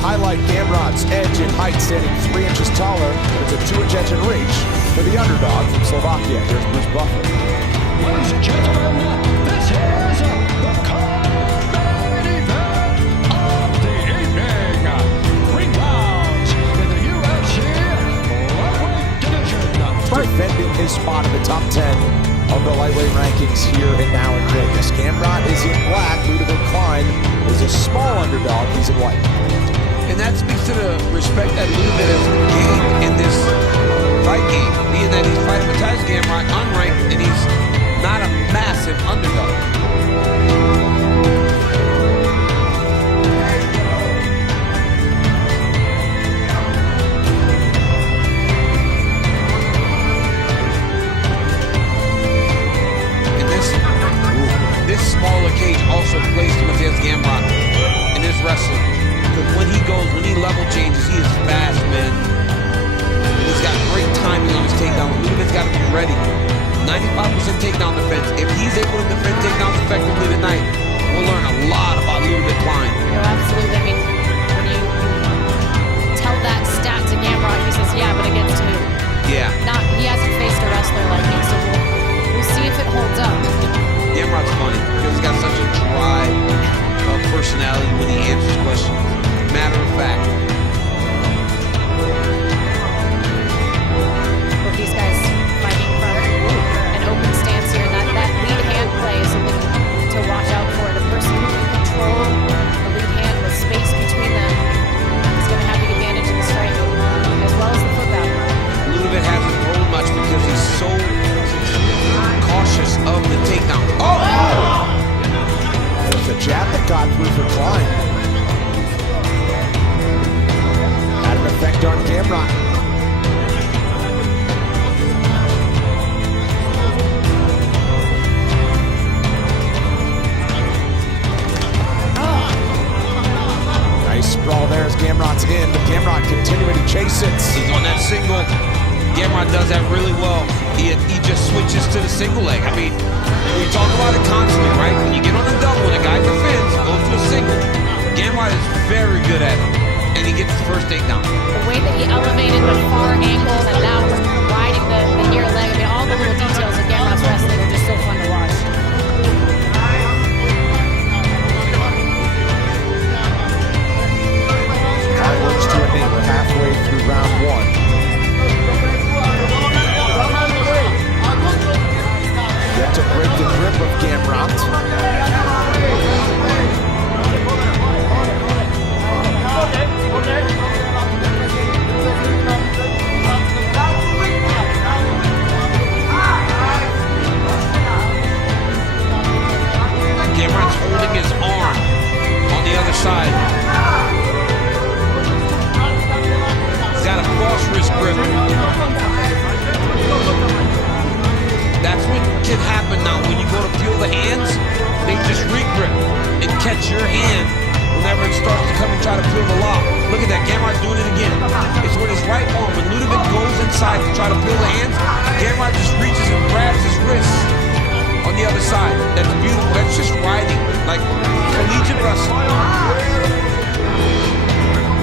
highlight Gamrot's edge in height, standing 3 inches taller. It's a 2-inch edge in reach for the underdog from Slovakia. Here's Bruce Buffer. Ladies and gentlemen, this is the co-main event of the evening. 3 rounds in the UFC lightweight division. Defending his spot in the top 10 of the lightweight rankings here and now in Vegas. Gamrot is in black. Ludovit Klein is a small underdog. He's in white. And that speaks to the respect that Ludovit has gained in this fight game, being that he's fighting Mateusz Gamrot unranked and he's not a massive underdog. This smaller cage also plays to Mateusz Gamrot in his wrestling. Because when he level changes, he is fast, man. And he's got great timing on his takedown. Ludovit's got to be ready. 95% takedown defense. If he's able to defend takedowns effectively tonight, we'll learn a lot about Ludovit Klein. No, absolutely. I mean, when you tell that stat to Gamrot, he says, yeah, but against who? Yeah. He hasn't faced a wrestler like me, so we'll see if it holds up. Gamrot's funny because he's got such a dry personality when he answers questions. Matter of fact. Both these guys fighting from an open stance here, and that lead hand play is something to watch out for. The person who can control the lead hand with space between them is going to have the advantage in the strike, as well as the foot battle. Ludovit hasn't rolled much because he's so cautious of the takedown. Oh! There's a jab that got through for Klein. Had an effect on Gamrot. Nice sprawl there as Gamrot's in, but Gamrot continuing to chase it. He's on that single. Gamrot does that really well. He just switches to the single leg. I mean, we talk about it constantly, right? When you get on the double and a guy defends, goes to a single. Gamrot is very good at it, and he gets the first takedown. The way that he elevated the far angle and now riding the near leg, I mean, all the little details of Gamrot's wrestling are just so fun to watch. Klein works to a knee. We're halfway through round 1. Yet to break the grip of Gamrot. Gamrot's holding his arm on the other side. He's got a cross wrist grip. That's what can happen now when you go to peel the hands. They just re-grip and catch your hand whenever it starts to come and try to peel the lock. Look at that, Gamrot's doing it again. It's with his right arm. When Ludovit goes inside to try to peel the hands, Gamrot just reaches and grabs his wrist on the other side. That's beautiful. That's just riding like collegiate wrestling.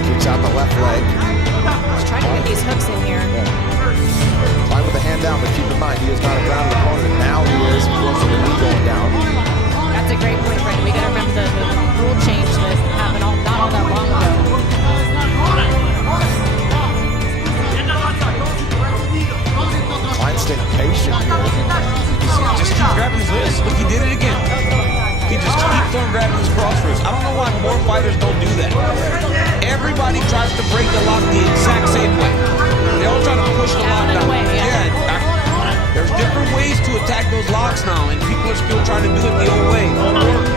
Kicks out the left leg. He's trying to get these hooks in here. Klein with the hand down, but keep in mind, he is not a grounded opponent. Now he is. He goes for the knee going down. That's a great point, Brandon. We got to remember the rule change that happened not all that long ago. Klein staying patient here. Just keep grabbing his wrist. Look, he did it again. He just keeps on grabbing his cross wrist. I don't know why more fighters don't do that. Everybody tries to break the lock the exact same way. They all try to push the lock down. There's different ways to attack those locks now, and people are still trying to do it the old way. It won't work.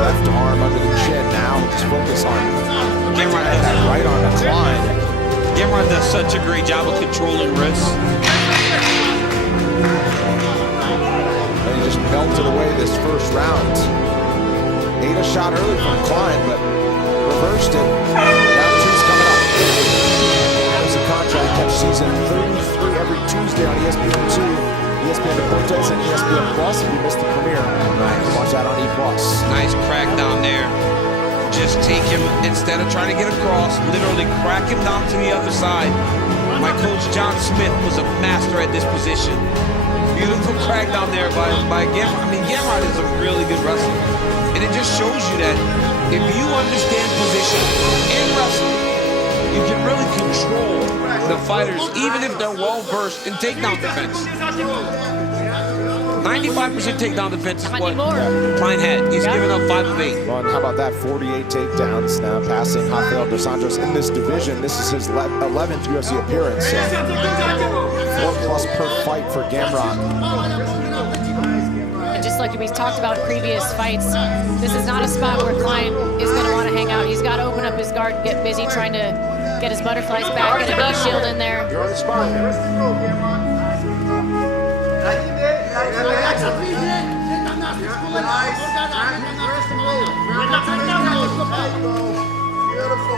Left arm under the chin now. Just focus on Gamrot that does, right arm to Klein. Gamrot does such a great job of controlling wrists. And he just melted away this first round. Ate a shot early from Klein, but reversed it. Round two's coming up. There's a contract catch season 33 every Tuesday on ESPN2, ESPN Deportes, and ESPN Plus. If you missed the premiere, watch that on E+. Nice crack down there. Just take him, instead of trying to get across, literally crack him down to the other side. My coach, John Smith, was a master at this position. Beautiful crack down there by Gamrot. I mean, Gamrot is a really good wrestler. And it just shows you that if you understand position in wrestling, you can really control the fighters, even if they're well-versed in takedown defense. 95% takedown defense is what Klein had. He's given up 5 of 8. Well, and how about that? 48 takedowns now, passing Rafael dos Anjos in this division. This is his 11th UFC appearance. So 4+ per fight for Gamrot. And just like we talked about in previous fights, this is not a spot where Klein is going to want to hang out. He's got to open up his guard and get busy trying to get his butterflies back, get a knee shield in there.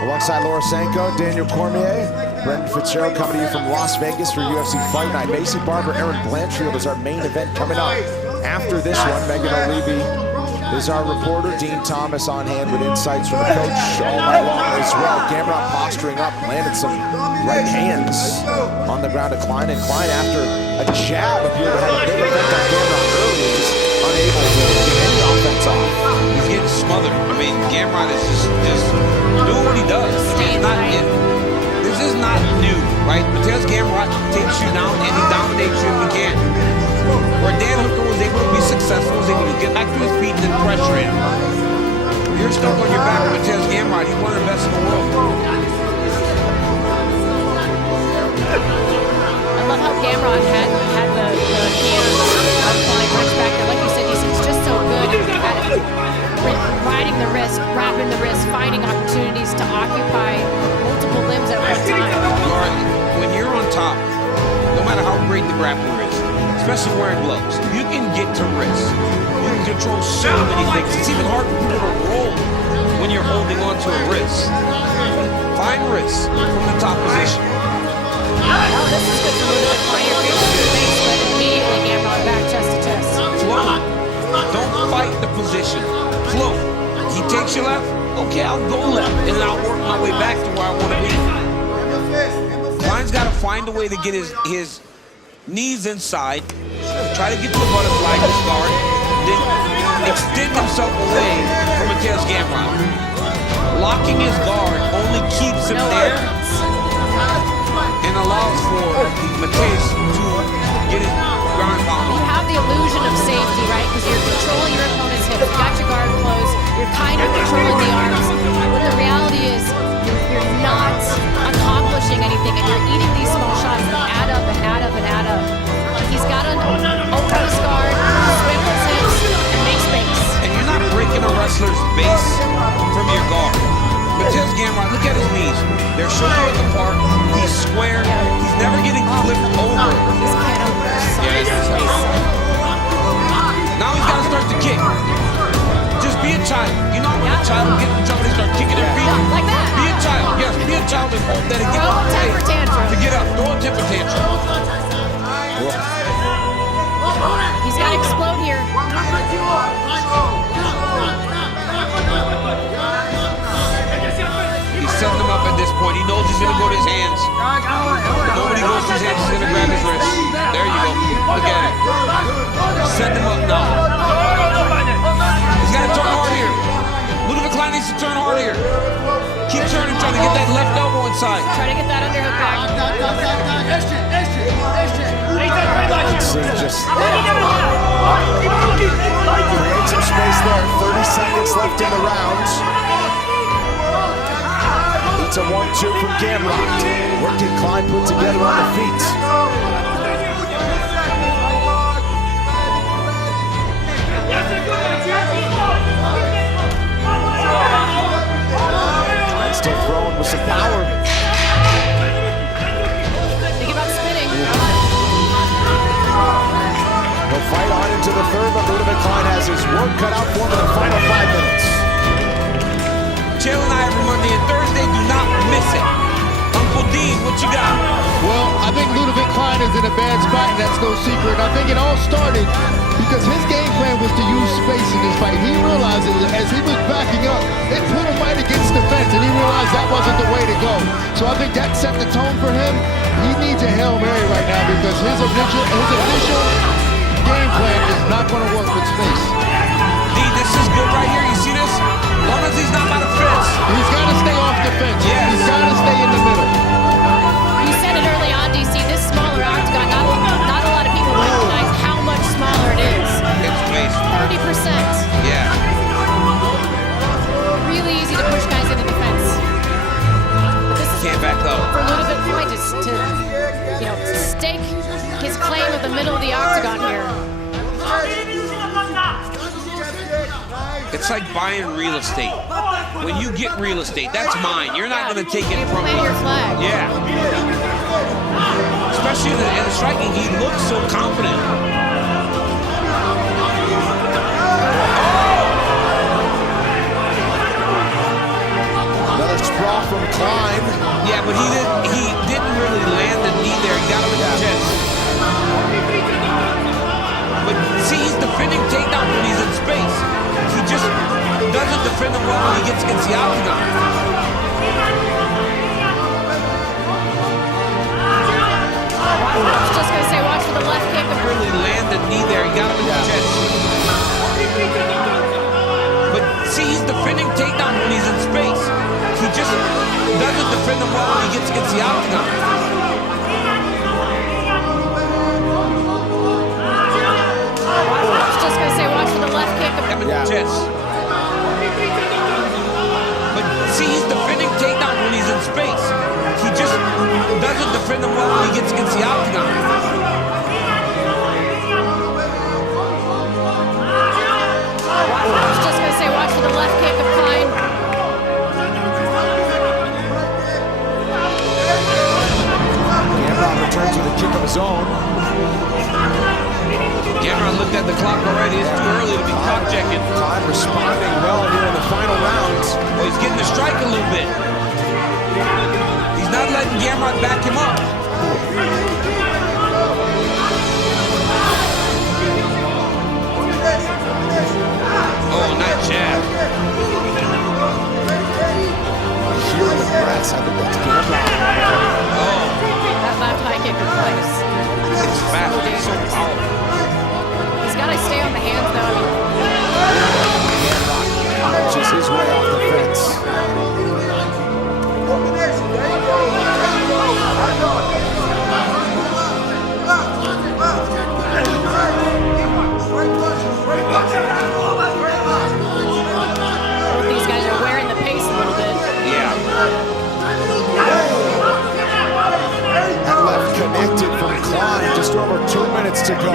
Alongside Lorosenko, Daniel Cormier, Brendan Fitzgerald coming to you from Las Vegas for UFC Fight Night. Macy Barber, Aaron Blanchfield is our main event coming up. After this one, Megan O'Leary is our reporter. Dean Thomas on hand with insights from the coach all night long as well. Gamrot posturing up, landed some right hands on the ground to Klein, and Klein, after a jab, appeared to have a big effect on Gamrot early, is unable to get any offense off. He's getting smothered. I mean, Gamrot is just doing what he does. This is not new, right? Mateusz Gamrot takes you down and he dominates you if he can. Where Dan Hooker was able to be successful, was able to get back to his feet and then pressure him. You're stuck on your back with Mateusz Gamrot. He's one of the best in the world. I love how Gamrot had the hands of Klein wrenched back there. Like you said, he's just so good at riding the wrist, wrapping the wrist, finding opportunities to occupy multiple limbs at one time. When you're on top, no matter how great the grappler is, especially wearing gloves, you can get to wrist. You can control so many things. It's even hard for people to roll when you're holding onto a wrist. Find wrist from the top position. Oh, this is good for Ludovit. Klein, you're reaching the base, but immediately Gamrot back chest to chest. Flow. Don't fight the position. Flow. He takes you left, okay, I'll go left, and then I'll work my way back to where I want to be. Klein's got to find a way to get his knees inside, try to get to the butterfly guard, then extend himself away from Mateusz Gamrot. Locking his guard only keeps him there and allows for Mateusz to get his ground pound. You have the illusion of safety, right? Because you're controlling your opponent's hips. You got your guard closed. You're kind of controlling the arms. But the reality is you're not accomplishing anything, and you're eating these small shots that add up and add up and add up. He's got to open his guard, swivel his hips, and make space. And you're not breaking a wrestler's base from your guard. Mateusz Gamrot, look at his knees. They're shoulder width apart. He's square. He's never getting flipped over. This can't open Now he's got to start to kick. Just be a child. You know when a child gets in trouble, they start kicking their feet. Like that. Be a child. Yes, be a child and hope that it gets Throw a temper tantrum. to get up. Throw a temper tantrum. He's got to explode here. He's setting him up at this point. He knows he's going to go to his hands. Nobody goes to his hands. He's going to grab his wrist. There you go. Look at it. Set him up now. He's got to turn hard here. Ludovit Klein needs to turn hard here. Keep turning, trying to get that left elbow inside. Try to get that underhook back. See, just create some space there. 30 seconds left in the round. It's a 1-2 from Gamrot. What did Klein put together on the feet? some power. Think about spinning. He'll fight on into the third, but Ludovit Klein has his work cut out for him in the final 5 minutes. Chael and I every Monday and Thursday, do not miss it. Uncle Dean, what you got? Well, I think Ludovit Klein is in a bad spot, and that's no secret. I think it all started because his game plan was to use space in this fight. He realized that as he was backing up, it put him right against the fence, and he realized that wasn't the way to go. So I think that set the tone for him. He needs a Hail Mary right now because his initial game plan is not going to work with space. D, this is good right here. You see this? As long as he's not by the fence. He's got to stay off the fence. Yes. He's got to stay in the middle. You said it early on, DC. This smaller octagon, not a lot of people recognize how much smaller it is. It's space. 30%. Yeah. Really easy to push guys into the fence. But this is Can't back up. for Ludovit Klein to stake his claim of the middle of the octagon here. It's like buying real estate. When you get real estate, that's mine. You're not going to take it You from me. plant your flag. Yeah. Especially in the striking, he looks so confident. Another sprawl from Klein. Yeah, but he didn't really land the knee there. He got him in the chest. But see, he's defending takedown when he's in space. He just doesn't defend him well when he gets against the octagon. I was just going to say, watch for the left kick. Really land the knee there. He got him in the chest. But see, he's defending takedown when he's in space. He just doesn't defend him well when he gets against the octagon. I was just going to say, watch for the left kick. Him in the chest. But see, he's defending takedown when he's in space. He just doesn't defend him well when he gets against the octagon. I was just going to say, watch for the left kick of Klein. Gamrot returns with a kick of his own. Gamrot looked at the clock already. It's too early to be clock checking. Klein responding well here in the final rounds. Oh, he's getting the strike a little bit. He's not letting Gamrot back him up. Oh, nice jab. Here in the press, I think that's Gamrot. Oh, That left high kick in place. it's fast. It's so powerful. He's got to stay on the hands, though. Gamrot punches his way off the fence. These guys are wearing the pace a little bit. Yeah. That left connected from Klein. Just over 2 minutes to go.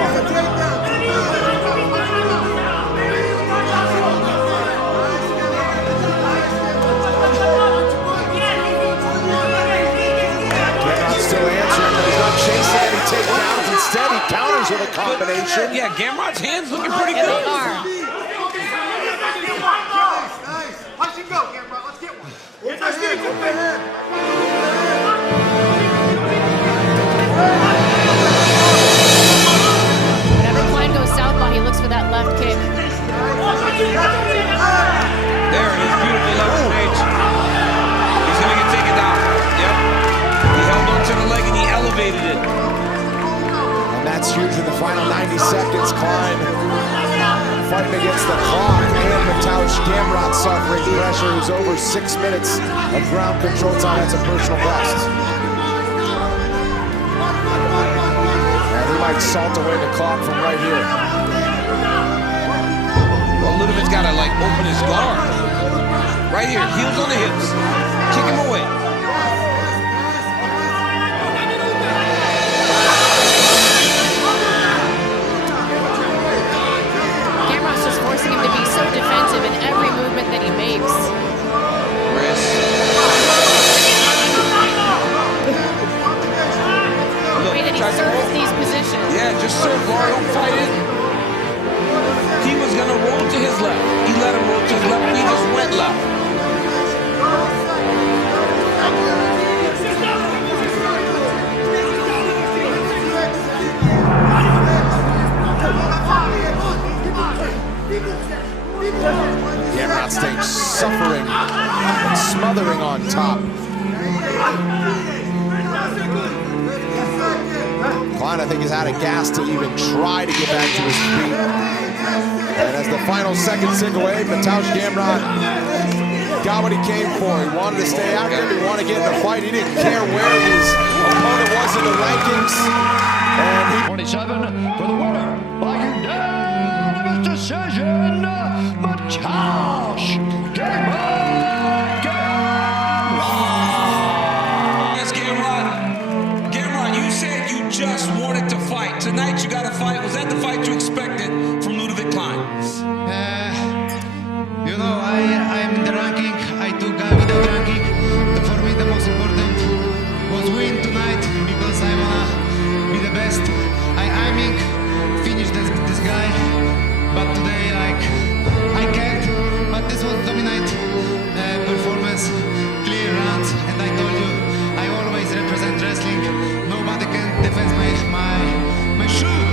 Gamrot's still answering, but he's not chasing any takedowns. Instead, he counters with a combination. Yeah, Gamrot's hands looking pretty Yeah, good. they are. Let's go, Gamrot. Let's get one. Let's get Whenever Klein goes southpaw, he looks for that left kick. There it is, beautiful left stage. He's gonna get taken down. Yep. He held onto the leg and he elevated it. And that's huge in the final 90 seconds. Klein fighting against the clock. And Mateusz Gamrot suffering pressure. Who's over 6 minutes of ground control time. That's a personal best. And he might salt away the clock from right here. Well, Ludovit's gotta like open his guard. Right here, heels on the hips. Kick him away. Gamrot's just forcing him to be so defensive in every movement that he makes. Wrist. Gamrot staying suffering and smothering on top. Klein, I think, is out of gas to even try to get back to his feet. And as the final seconds tick away, Mateusz Gamrot got what he came for. He wanted to stay active, he wanted to get in the fight. He didn't care where his opponent was in the rankings. And he 27 for the winner by unanimous decision, Mateusz Gamrot. Yes, Gamrot, you said you just wanted to fight. Tonight you got to fight. Was that the fight you expected from Ludovit Klein? You know, I'm in the ranking. I took guy with the ranking. For me, the most important was win tonight because I wanna be the best. I mean, finish this guy, but today, like, I can't. But this was dominant performance, clear rounds, and I told you, I always represent wrestling. Nobody can defend my shoot.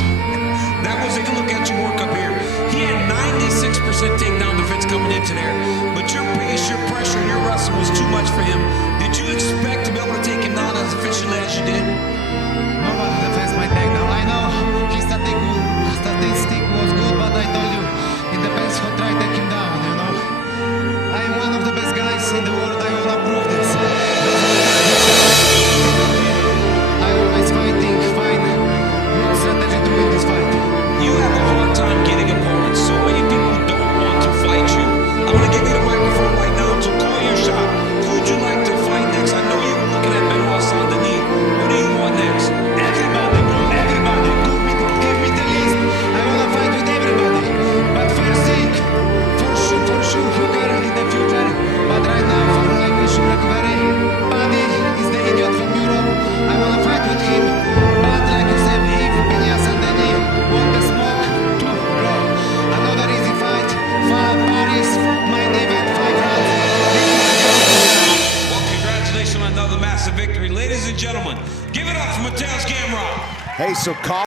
That was a good look at your work up here. He had 96% takedown defense coming into there, but your pace, your pressure, your wrestling was too much for him. Did you expect to be able to take him down as efficiently as you did? Nobody defends my takedown. I know his statistic was good, but I told you, it depends who try to take him down, you know. I'm one of the best guys in the world. I wanna prove this. I always find good strategy to win this fight. You have a hard time getting opponents. So many people don't want to fight you. I'm going to give you the microphone right now to call your shot. Who'd you like to fight next? I know you were looking at Mateusz on the knee. Who do you want next? Everybody, bro, everybody. Give me the list. I wanna fight with everybody. But first thing, for sure, Hooker in the future. But right now, for like we should recovery. Buddy is the idiot from Europe. I wanna fight with him. But like you said, if Piñas and Denny want the smoke, bro. Another easy fight. Paris, main event, 5 rounds. Well, congratulations on another massive victory. Ladies and gentlemen, give it up for Mateusz Gamrot. Hey, so call